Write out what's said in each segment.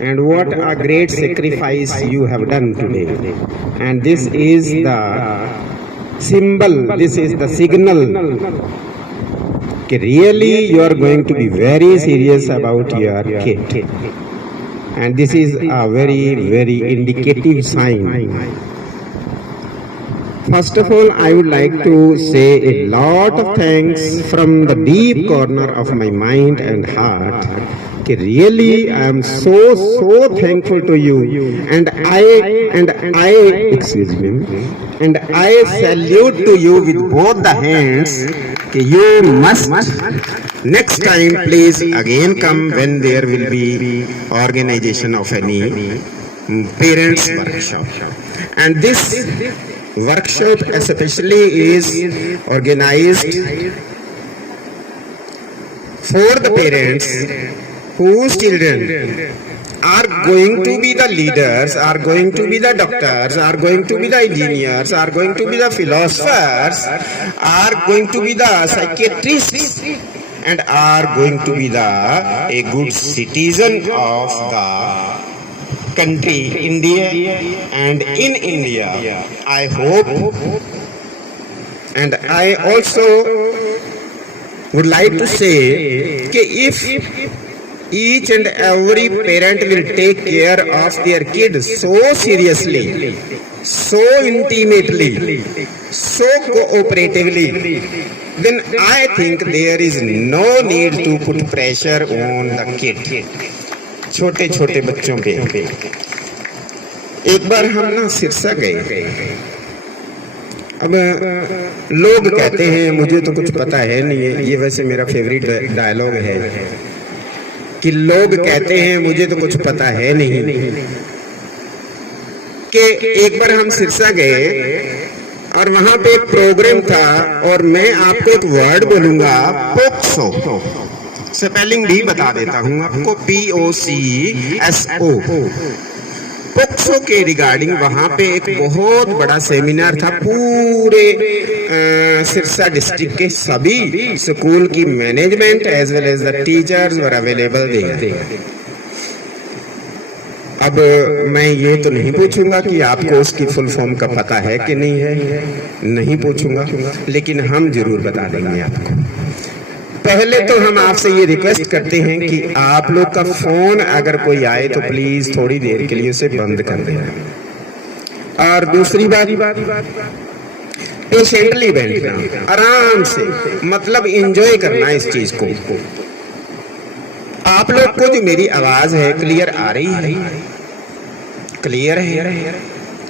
and what a great sacrifice you have done today. And this is the symbol, this is the signal that really you are going to be very serious about your kid. And this is a very, very indicative sign. First of all, I would like to say a lot of thanks from the deep corner of my mind and heart. Really, I am so thankful to you, and I salute to you with both the hands. You must next time please again come when there will be organization of any parents workshop. And this workshop especially is organized for the parents whose children are going to be the leaders, are going to be the doctors, are going to be the engineers, are going to be the philosophers, are going to be the psychiatrists, and are going to be a good citizen of the country India. And in India, I hope, and I also would like to say that if each and every parent will take care of their kids so seriously, so intimately, so cooperatively, then I think there is no need to put pressure on the kid. छोटे छोटे बच्चों पे एक बार हम ना सिरसा गए। अब लोग कहते हैं, मुझे तो कुछ पता है नहीं है, ये वैसे मेरा फेवरेट डायलॉग है कि लोग कहते हैं मुझे तो कुछ पता है नहीं, कि एक बार हम सिरसा गए और वहां पे एक प्रोग्राम था और मैं आपको एक वर्ड बोलूंगा, पोक्सो, स्पेलिंग भी बता देता हूं आपको, POCSO, पोक्सो के रिगार्डिंग वहां पे एक बहुत बड़ा सेमिनार था। पूरे सिरसा डिस्ट्रिक्ट के सभी स्कूल की management as well as the teachers were available there. अब मैं ये तो नहीं पूछूंगा कि आपको उसकी फुल फॉर्म का पता है कि नहीं है, नहीं पूछूंगा, लेकिन हम जरूर बता देंगे आपको। पहले तो हम आपसे ये रिक्वेस्ट करते हैं कि आप लोग का फोन अगर कोई आए तो प्लीज थोड़ी देर के लिए उसे बंद कर देना। और दूसरी बात, पेशेंटली बैठना, आराम से, मतलब एंजॉय करना इस चीज को। आप लोग को जो मेरी आवाज है क्लियर आ रही है? क्लियर है?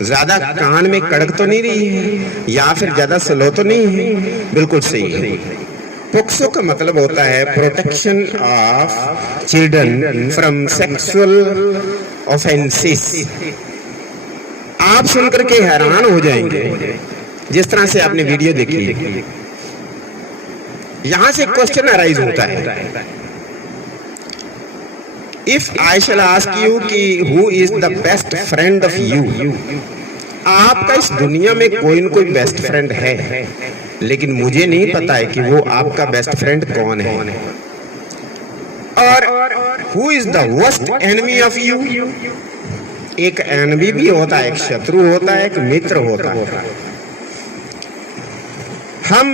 ज्यादा कान में कड़क तो नहीं रही है या फिर ज्यादा स्लो तो नहीं है? बिल्कुल सही है। पोक्सो का मतलब होता है protection of children from sexual offences. आप सुनकर के हैरान हो जाएंगे जिस तरह से आपने वीडियो देखी। यहां से क्वेश्चन अराइज होता है, if I shall ask you कि who is the best friend of you, आपका इस दुनिया में कोई न कोई बेस्ट फ्रेंड है, लेकिन मुझे नहीं पता है कि वो आपका बेस्ट फ्रेंड कौन है। और who is the worst enemy of you, एक एनिमी भी होता है, एक शत्रु होता है, एक मित्र होता है। हम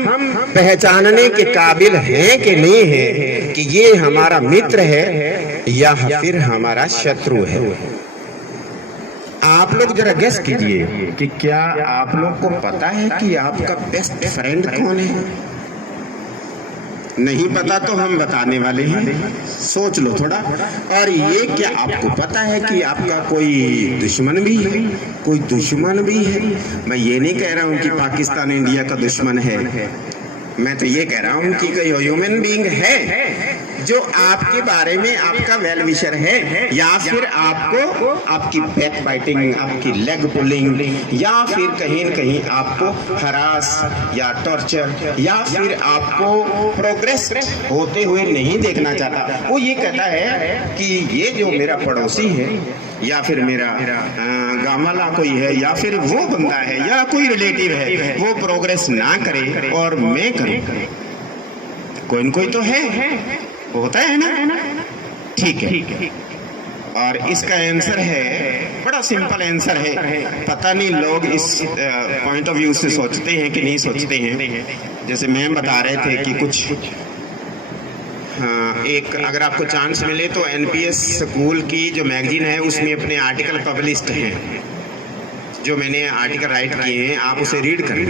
पहचानने के काबिल हैं कि नहीं है कि ये हमारा मित्र है या फिर हमारा शत्रु है। आप लोग जरा गेस कीजिए कि क्या आप लोग को पता है कि आपका बेस्ट फ्रेंड कौन है? नहीं पता तो हम बताने वाले हैं, सोच लो थोड़ा। और ये क्या आपको पता है कि आपका कोई दुश्मन भी है? कोई दुश्मन भी है। मैं ये नहीं कह रहा हूँ कि पाकिस्तान इंडिया का दुश्मन है, मैं तो ये कह रहा हूँ कि कोई ह्यूमन बीइंग है जो आपके बारे में आपका वेल विशर है, या फिर आपको आपकी बैक बाइटिंग, आपकी लेग पुलिंग, या फिर कहीं न कहीं आपको हरास या टॉर्चर, या फिर आपको प्रोग्रेस होते हुए नहीं देखना चाहता। वो ये कहता है कि ये जो मेरा पड़ोसी है या फिर मेरा गाँव वाला कोई है या फिर वो बंदा है या कोई रिलेटिव है, वो प्रोग्रेस ना करे और मैं करूं। कोई न कोई तो है, होता है ना? ठीक है। और इसका आंसर है, बड़ा सिंपल आंसर है। पता नहीं लोग इस पॉइंट ऑफ व्यू से सोचते हैं कि नहीं सोचते हैं। जैसे मैम बता रहे थे कि कुछ एक अगर आपको चांस मिले तो एनपीएस स्कूल की जो मैगजीन है उसमें अपने आर्टिकल पब्लिश्ड हैं, जो मैंने आर्टिकल राइट किए हैं, आप उसे रीड करें।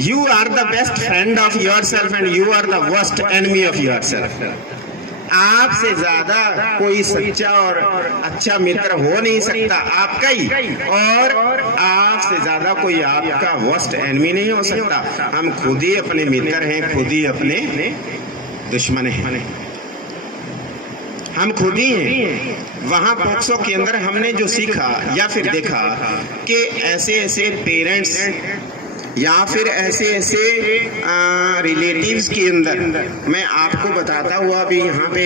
You are the best friend of yourself and you are the worst enemy of yourself. आपसे ज्यादा कोई सच्चा और अच्छा मित्र हो नहीं सकता आपका ही, और आपसे ज्यादा कोई आपका वर्स्ट एनिमी नहीं हो सकता। हम खुद ही अपने मित्र हैं, खुद ही अपने दुश्मन हैं, हम खुद ही हैं। वहां पोक्सो के अंदर हमने जो सीखा या फिर देखा कि ऐसे ऐसे पेरेंट्स या फिर ऐसे ऐसे रिलेटिव्स के अंदर, मैं आपको बताता हुआ भी यहाँ पे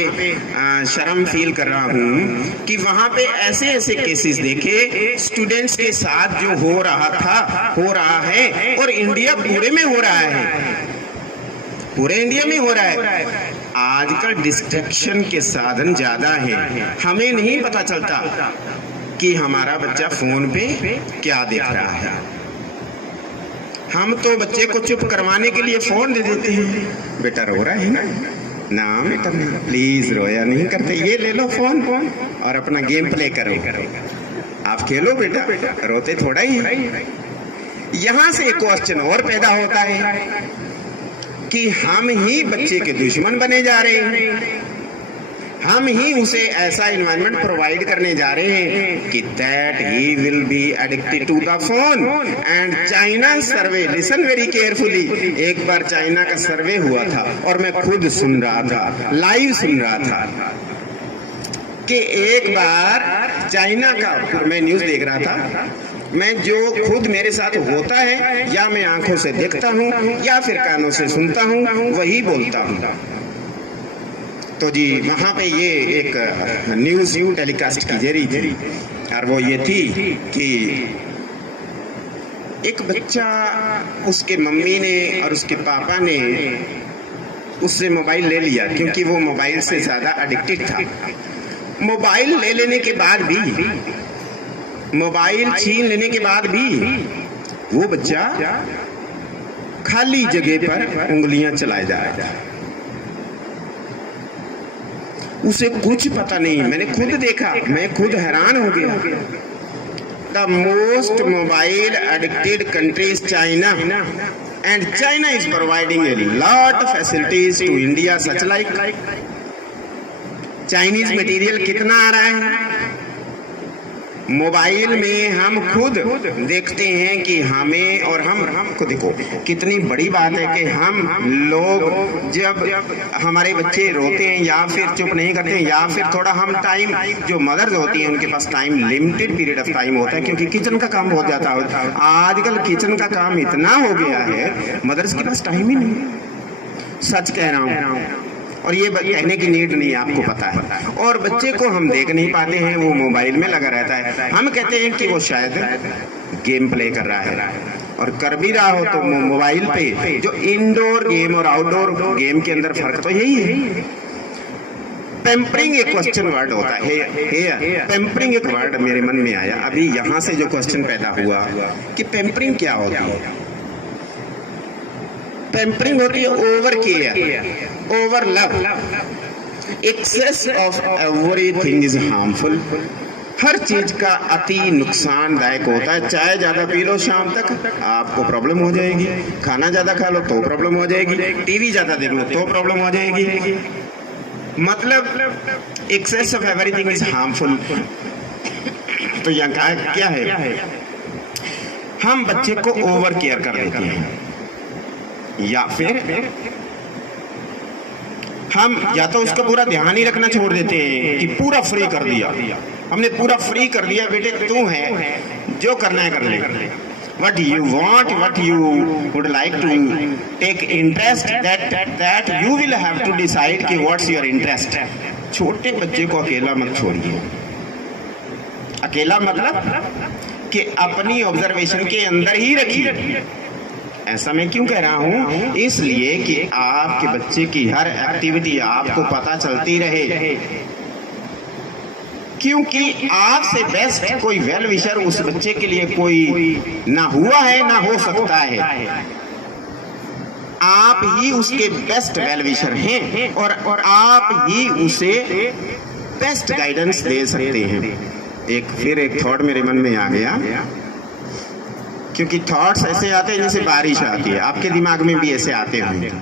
शर्म फील कर रहा हूँ कि वहाँ पे ऐसे ऐसे केसेस देखे स्टूडेंट्स के साथ जो हो रहा है और इंडिया पूरे में हो रहा है, पूरे इंडिया में हो रहा है। आजकल डिस्ट्रैक्शन के साधन ज्यादा हैं, हमें नहीं पता चलता कि हमारा बच्चा फोन पे क्या देख रहा है। हम तो बच्चे को चुप करवाने के लिए फोन दे देते हैं। बेटा रो रहा है ना बेटा प्लीज रोया नहीं करते, ये ले लो फोन और अपना गेम प्ले करो, आप खेलो बेटा, रोते थोड़ा ही है। यहाँ से एक क्वेश्चन और पैदा होता है कि हम ही बच्चे के दुश्मन बने जा रहे हैं, हम ही उसे ऐसा एनवायरनमेंट प्रोवाइड करने जा रहे हैं कि that he will be addicted to the phone. And China survey, listen very carefully, एक बार चाइना का सर्वे हुआ था और मैं खुद सुन रहा था, लाइव सुन रहा था कि एक बार चाइना का, मैं न्यूज देख रहा था, मैं जो खुद मेरे साथ होता है या मैं आंखों से देखता हूँ या फिर कानों से सुनता हूँ वही बोलता हूँ। तो जी वहाँ पे ये एक न्यूज टेलीकास्ट की जा रही थी और वो ये थी कि एक बच्चा, उसके मम्मी ने और उसके पापा ने उससे मोबाइल ले लिया क्योंकि वो मोबाइल से ज्यादा एडिक्टेड था। मोबाइल ले लेने के बाद भी, मोबाइल छीन लेने के बाद भी वो बच्चा खाली जगह पर उंगलियां चलाए जा रहा था, उसे कुछ पता नहीं। मैंने खुद देखा, मैं खुद हैरान हो गया। The most mobile addicted country is China and China is providing a lot of facilities to India such like. Chinese material कितना आ रहा है मोबाइल में, हम खुद देखते हैं कि हमें, और हम खुद देखो कितनी बड़ी बात है कि हम लोग जब हमारे बच्चे रोते हैं या फिर चुप नहीं करते हैं या फिर थोड़ा हम टाइम, जो मदर्स होती हैं उनके पास time, limited period of time होता है क्योंकि किचन का काम बहुत जाता है। आजकल किचन का काम इतना हो गया है मदर्स के पास टाइम ही नहीं, सच कह रहा हूँ। और ये कहने की नीड नहीं है, आपको पता है। और बच्चे को हम देख नहीं पाते हैं, वो मोबाइल में लगा रहता है। हम कहते हैं कि वो शायद गेम प्ले कर रहा है, और कर भी रहा हो तो मोबाइल पे। जो इंडोर गेम और आउटडोर गेम के अंदर फर्क तो यही है। पेम्परिंग एक क्वेश्चन वर्ड होता है, पेम्परिंग एक वर्ड मेरे मन में आया अभी, यहाँ से जो क्वेश्चन पैदा हुआ कि पेम्परिंग क्या होती है। पेम्परिंग होती है over care, over love, excess of everything is harmful. हर चीज का अति नुकसानदायक होता है। चाय ज्यादा पी लो शाम तक आपको प्रॉब्लम हो जाएगी, खाना ज्यादा खा लो तो प्रॉब्लम हो जाएगी, टीवी ज्यादा देख लो तो प्रॉब्लम हो जाएगी। मतलब excess of everything is harmful. तो यहाँ क्या है, हम बच्चे को ओवर केयर कर देते हैं, या फिर हम या तो उसका पूरा ध्यान ही रखना छोड़ देते हैं कि पूरा फ्री कर दिया, हमने पूरा फ्री कर दिया, बेटे तू है जो करना है कर ले। What you want, what you would like to take interest, that you will have to decide कि what's your interest। छोटे बच्चे को अकेला मत छोड़िए। अकेला मतलब कि अपनी ऑब्जर्वेशन के अंदर ही रखिए। ऐसा मैं क्यों कह रहा हूं, इसलिए कि आपके बच्चे की हर एक्टिविटी आपको पता चलती रहे। क्योंकि आपसे बेस्ट कोई वेल विशर उस बच्चे के लिए कोई ना हुआ है ना हो सकता है। आप ही उसके बेस्ट वेल विशर हैं और आप ही उसे बेस्ट गाइडेंस दे सकते हैं। एक थॉट मेरे मन में आ गया, क्योंकि थॉट्स ऐसे आते हैं जैसे बारिश आती है, आपके दिमाग में भी ऐसे आते होंगे।